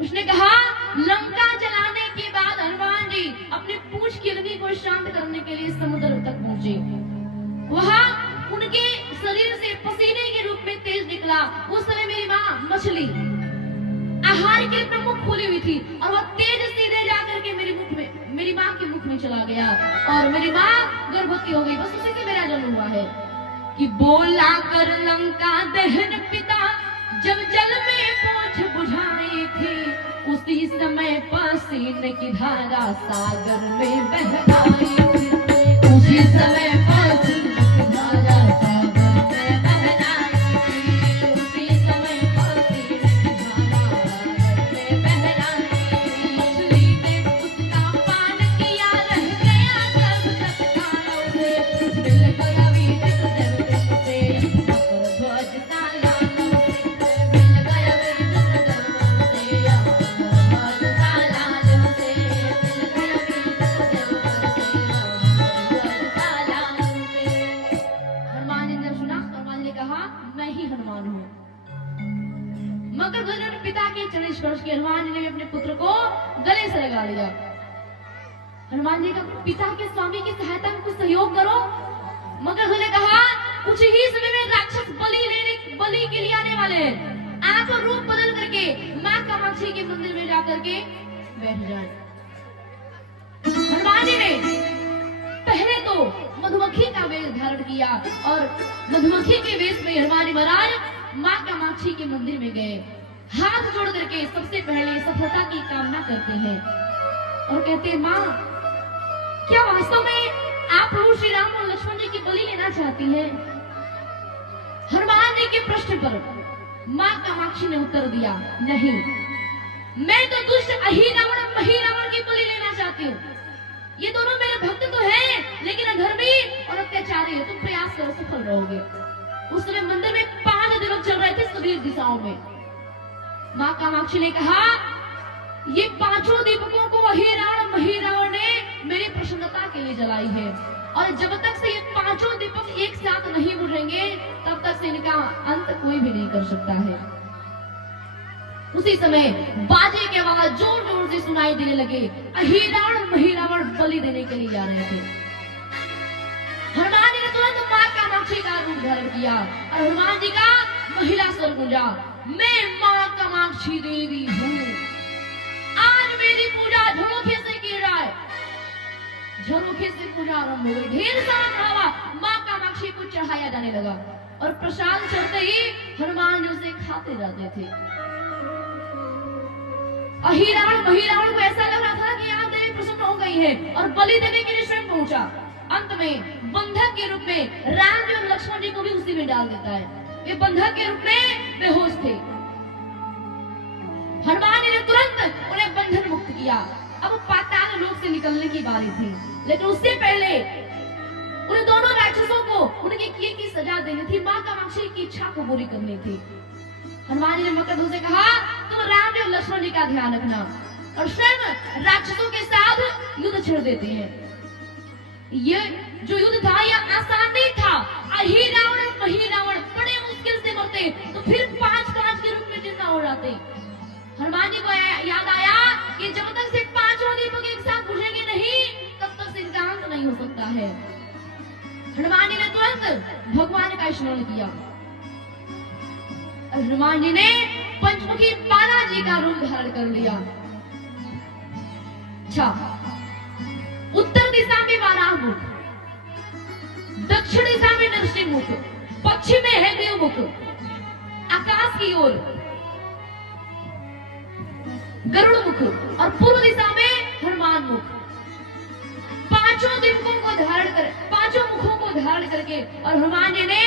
उसने कहा लंका जलाने के बाद हनुमान जी अपनी पूंछ की लगी को शांत करने के लिए समुद्र तक पहुंचे। वहां उनके शरीर से पसीने के रूप में तेज निकला। उस समय मेरी माँ मछली आहार के लिए मुख खोली हुई थी और वह तेज सीधे जाकर के मेरी माँ के मुख में चला गया और मेरी माँ गर्भवती हो गई। बस उसी से मेरा जन्म हुआ है कि बोला कर लंका दहन पिता जब जल में पहुंच बुझाई थी, उसी समय पसीने की धारा सागर में बह आई थी। उसी समय पसीने की धारा सागर में बह आई थी। उसी समय पसीने की धारा सागर में बह आई थी। मछली ने उसका पान किया, रह गया जब तक खाना उसे, मिल गया वीर देव से मकर ध्वज ताला। मकर ध्वज ने पिता के चरण स्पर्श किए। हनुमान जी ने अपने पुत्र को गले से लगा लिया। हनुमान जी का पिता के स्वामी की सहायता में कुछ सहयोग करो। मकर ध्वज ने कहा कुछ ही समय में राक्षस बलि के लिए आने वाले हैं। आप रूप बदल करके माँ कामाक्षी के मंदिर में जाकर के बैठ जाए। हनुमान जी ने पहले तो मधुमक्खी का वेश धारण किया और मधुमक्खी के वेश में हनुमान जी महाराज माँ कामाक्षी के मंदिर में गए। हाथ जोड़ करके सबसे पहले सफलता की कामना करते हैं और कहते हैं माँ क्या वास्तव में आप प्रभु श्री राम और लक्ष्मण जी की बलि लेना चाहती हैं? हनुमान जी के प्रश्न पर माँ कामाक्षी ने उत्तर दिया नहीं, मैं तो दुष्ट अहिरावण महिरावण की बलि लेना चाहती हूँ। ये दोनों मेरे भक्त तो हैं लेकिन अधर्मी और अत्याचारी है। तुम प्रयास करो सफल रहोगे। उस समय मंदिर में 5 दीपक चल रहे थे सभी दिशाओं में। माँ कामाक्षी ने कहा ये 5 दीपकों को अहिरावण महिरावण ने मेरी प्रसन्नता के लिए जलाई है और जब तक से ये 5 दीपक एक साथ नहीं बुझेंगे तब तक से इनका अंत कोई भी नहीं कर सकता है। उसी समय बाजे के आवाज जोर जोर से सुनाई देने लगे। अहिरावण महिरावण बलि देने के लिए जा रहे थे। हनुमान जी ने तुरंत माँ कामाक्षी का रूप धारण किया और हनुमान जी का महिला स्वर गूंजा, मैं माँ कामाक्षी देवी हूँ। आज मेरी पूजा झरोखे से की जाए। झरोखे से पूजा आरंभ हो गई। ढेर सारा खावा माँ कामाक्षी को चढ़ाया जाने लगा और प्रसाद चढ़ते ही हनुमान जी उसे खाते जाते थे। अहिरावण महिरावण को ऐसा लग रहा था कि यहाँ देवी प्रसन्न हो गई है और बलि देने के लिए स्वयं पहुंचा। अंत में बंधक के रूप में राम जी और लक्ष्मण जी को भी उसी में डाल देता है। वे बंधक के रूप में बेहोश थे। हनुमान जी ने तुरंत उन्हें बंधन मुक्त किया। अब पाताल लोक से निकलने की बारी थी लेकिन उससे पहले उन दोनों राक्षसों को उनके किए की सजा देनी थी। माँ कामाक्षी की इच्छा को पूरी करनी थी। हनुमान जी ने मकर ध्वज से कहा तुम राम जी और लक्ष्मण जी का ध्यान रखना और स्वयं राक्षसों के साथ युद्ध छेड़ देते हैं। ये जो युद्ध था यह आसान नहीं था। अहिरावण और महिरावण बड़े मुश्किल से मरते तो फिर 5-5 के रूप में जिंदा हो जाते। हनुमान जी को याद आया कि जब तक से 5 दीपक एक साथ बुझेंगे नहीं तब तक से इनका अंत नहीं हो सकता है। हनुमान जी ने तुरंत भगवान का स्मरण किया। हनुमान जी ने पंचमुखी बालाजी का रूप धारण कर लिया। अच्छा, उत्तर दिशा में वाराह मुख, दक्षिण दिशा में नरसिंह मुख, पश्चिम में हैग्रीव मुख, आकाश की ओर गरुड़ मुख और पूर्व दिशा में हनुमान मुख। पांचों दीपकों को धारण कर, पांचों मुखों को धारण करके और हनुमान जी ने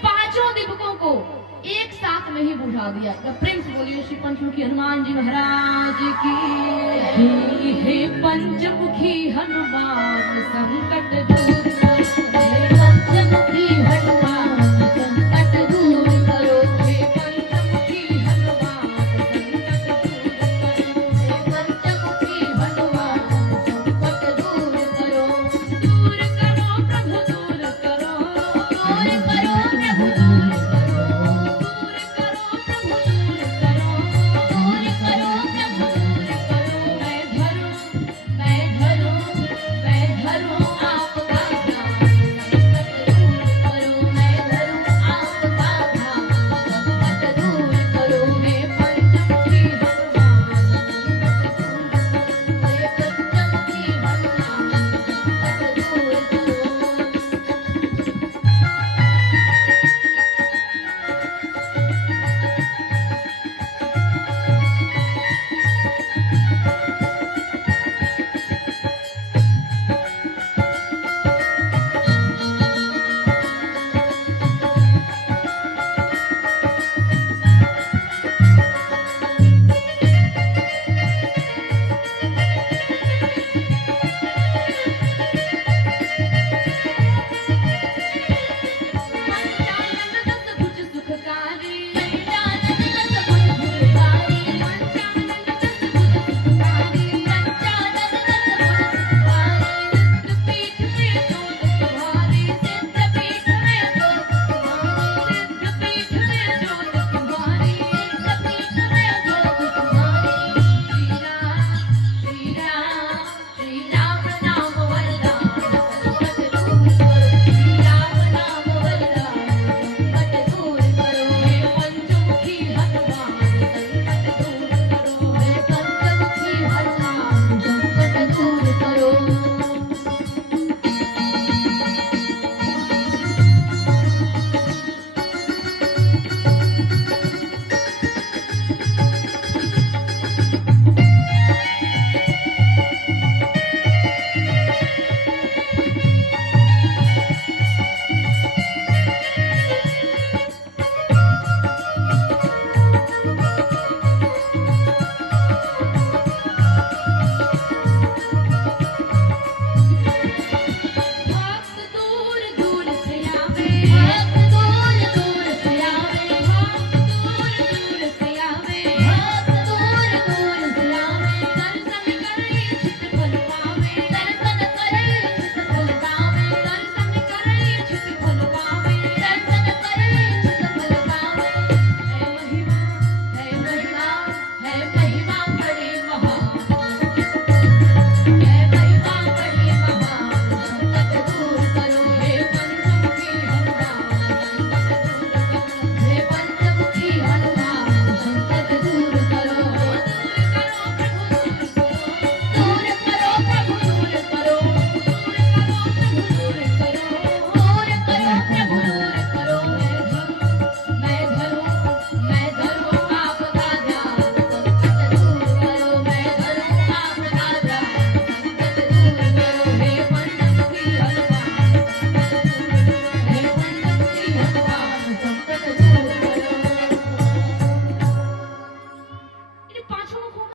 पांचों दीपकों को एक साथ में ही बुझा दिया। तो प्रेम से बोलिए श्री पंचमुखी हनुमान जी महाराज की। हे पंचमुखी हनुमान संकट दूर